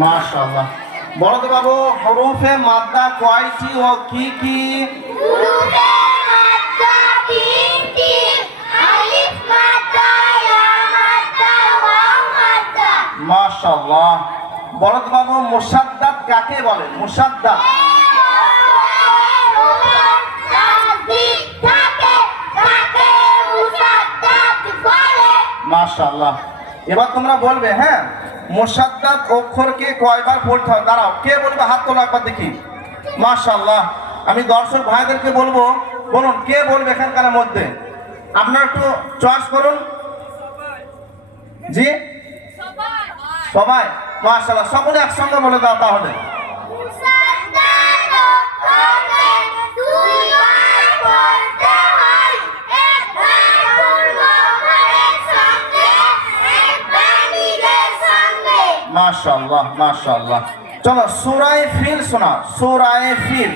মাশাআল্লাহ। বলো তো বাবু, হরফে মাদ্দা কয়টি ও কি কি? হরফে মাদ্দা তিনটি, আলিফ মাদ্দা, ইয়া মাদ্দা, ওয়াও মাদ্দা। মাশাআল্লাহ। বলো তো বাবু, মুসাদ্দাদ কাকে বলে? মুসাদ্দাদ মাশাআল্লাহ। এবার তোমরা বলবে, হ্যাঁ, মুসাদ্দাদ অক্ষরকে কয়বার পড়তে হয়? দাঁড়াও, কে বলবে? হাত তোলো একবার দেখি। মাশাআল্লাহ। আমি দর্শক ভাইদেরকে বলবো, বলুন কে বলবে এখানকার মধ্যে? আপনারা একটু চয়েস করুন। জি, সবাই? মাশাআল্লাহ। সকলে একসঙ্গে বলে দাও তাহলে। মাশাআল্লাহ মাশাআল্লাহ। চলো সূরা ফিল শোনা। সূরা ফিল।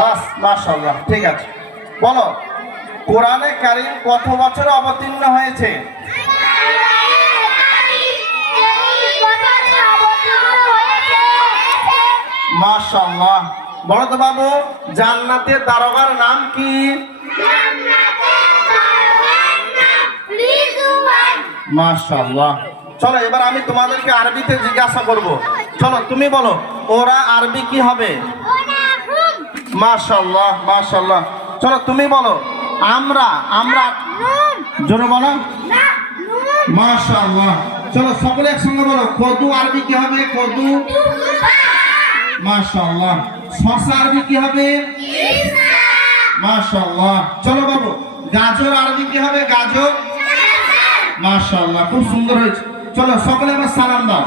বাস, মাশাআল্লাহ, ঠিক আছে। বলো, কোরআনে কারীম কত বছরে অবতীর্ণ হয়েছে? মাশাআল্লাহ। বলো তো বাবু, জান্নাতের দারোগার নাম কি? মাশাআল্লাহ। চলো এবার আমি তোমাদেরকে আরবিতে জিজ্ঞাসা করব। চলো তুমি বলো, ওরা আরবি কি হবে? মাশাআল্লাহ মাশাআল্লাহ। চলো তুমি বলো, আমরা। আমরা জোরে বলো। মাশাআল্লাহ। চলো সকলে একসঙ্গে বলো, কদু আরবি কি হবে? কদু। মাশাআল্লাহ। শসা আরবি কি হবে? মাশাআল্লাহ। চলো বাবু, গাজর আরবি কি হবে? গাজর। মাশাআল্লাহ, খুব সুন্দর হয়েছে। চলো সকলে এবার সালাম দাও।